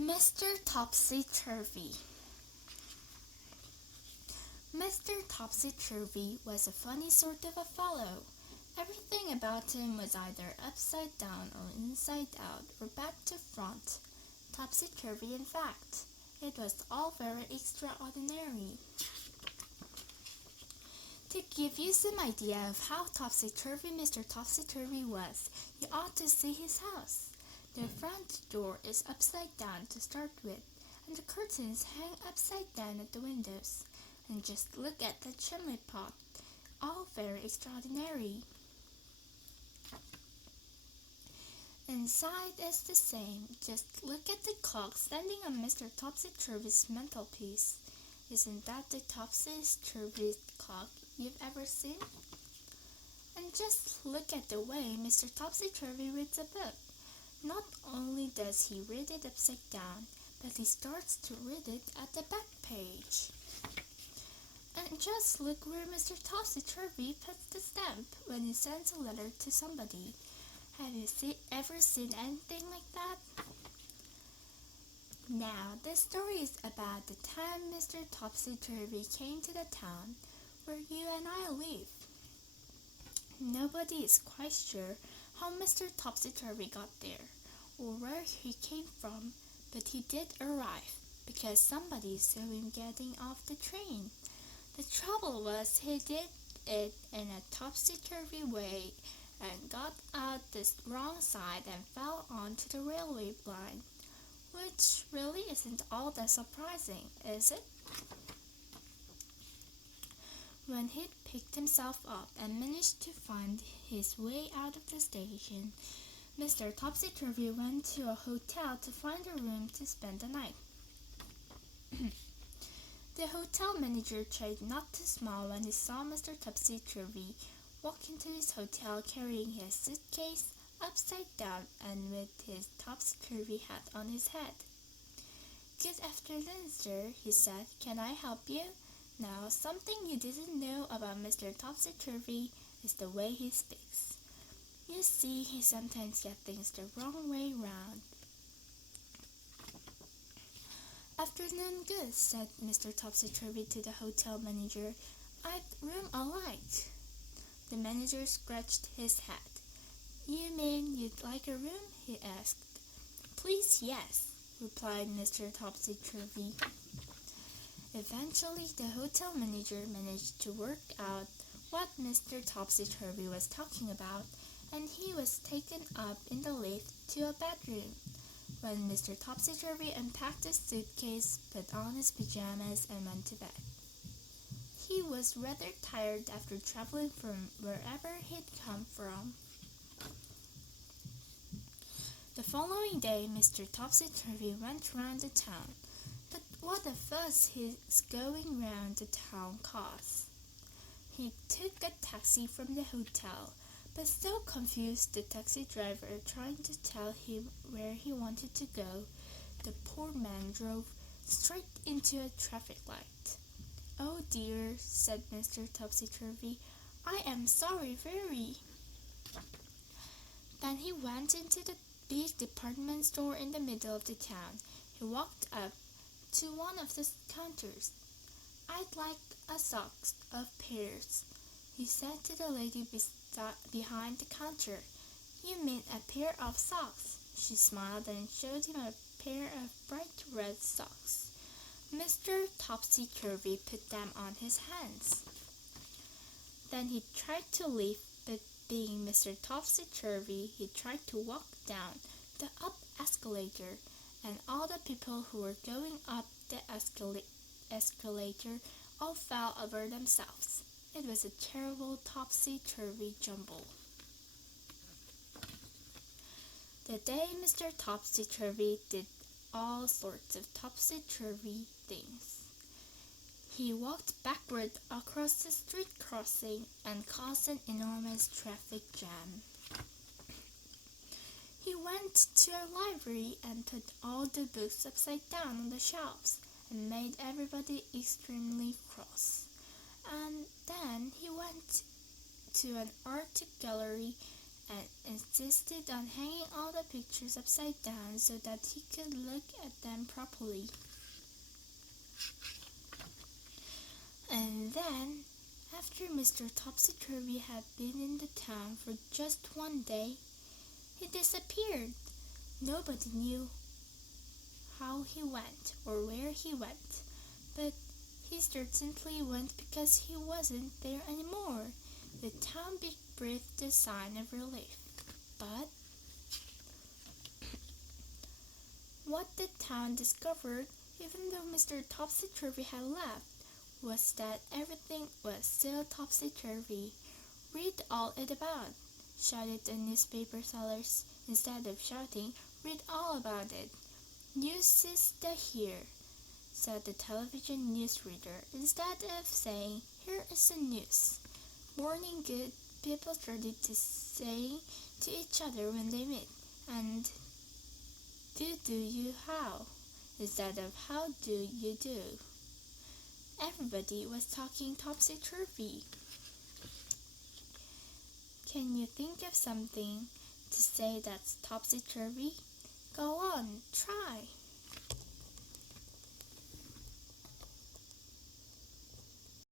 Mr. Topsy-Turvy. Mr. Topsy-Turvy was a funny sort of a fellow. Everything about him was either upside down or inside out or back to front. Topsy-turvy, in fact. It was all very extraordinary. To give you some idea of how topsy-turvy Mr. Topsy-Turvy was, you ought to see his house. The front door is upside down to start with, and the curtains hang upside down at the windows. And just look at the chimney pot, all very extraordinary. Inside is the same. Just look at the clock standing on Mr. Topsy-Turvy's mantelpiece. Isn't that the Topsy-Turvy clock you've ever seen? And just look at the way Mr. Topsy-Turvy reads a book. Not only does he read it upside down, but he starts to read it at the back page. And just look where Mr. Topsy-Turvy puts the stamp when he sends a letter to somebody. Have you ever seen anything like that? Now, this story is about the time Mr. Topsy-Turvy came to the town where you and I live. Nobody is quite sure how Mr. Topsy-Turvy got there or where he came from, but he did arrive because somebody saw him getting off the train. The trouble was he did it in a topsy-turvy way and got out the wrong side and fell onto the railway line, which really isn't all that surprising, is it? When he'd picked himself up and managed to find his way out of the station, Mr. Topsy-Turvy went to a hotel to find a room to spend the night. The hotel manager tried not to smile when he saw Mr. Topsy-Turvy walk into his hotel carrying his suitcase upside down and with his topsy-turvy hat on his head. "Good afternoon, sir," he said. "Can I help you?" Now, something you didn't know about Mr. Topsy-Turvy is the way he speaks. You see, he sometimes gets things the wrong way round. "Afternoon, good," said Mr. Topsy-Turvy to the hotel manager. "I'd room alike." The manager scratched his head. "You mean you'd like a room?" he asked. "Please, yes," replied Mr. Topsy-Turvy. Eventually, the hotel manager managed to work out what Mr. Topsy-Turvy was talking about, and he was taken up in the lift to a bedroom. When Mr. Topsy-Turvy unpacked his suitcase, put on his pajamas, and went to bed. He was rather tired after traveling from wherever he'd come from. The following day, Mr. Topsy-Turvy went round the town. But what a fuss his going round the town caused. He took a taxi from the hotel, but so confused the taxi driver trying to tell him where he wanted to go, the poor man drove straight into a traffic light. "Oh dear," said Mr. Topsy-Turvy, "I am sorry very." Then he went into the big department store in the middle of the town. He walked up to one of the counters. "I'd like a socks of pairs," he said to the lady behind the counter. "You mean a pair of socks?" She smiled and showed him a pair of bright red socks. Mr. Topsy-Turvy put them on his hands. Then he tried to leave, but being Mr. Topsy-Turvy, he tried to walk down the up escalator, and all the people who were going up the escalator all fell over themselves. It was a terrible topsy-turvy jumble. The day Mr. Topsy-Turvy did all sorts of topsy-turvy things. He walked backward across the street crossing and caused an enormous traffic jam. He went to a library and put all the books upside down on the shelves and made everybody extremely cross. And then he went to an art gallery and insisted on hanging all the pictures upside down so that he could look at them properly. And then, after Mr. Topsy-Turvy had been in the town for just one day, he disappeared. Nobody knew how he went or where he went, but he certainly went because he wasn't there anymore. The town breathed a sign of relief. But what the town discovered, even though Mr. Topsy-Turvy had left, was that everything was still topsy-turvy. "Read all it about," shouted the newspaper sellers. Instead of shouting, "Read all about it." "News is the here," said the television newsreader. Instead of saying, "Here is the news," "Morning good," people started to say to each other when they met, and do you how, instead of how do you do. Everybody was talking topsy-turvy. Can you think of something to say that's topsy-turvy? Go on, try.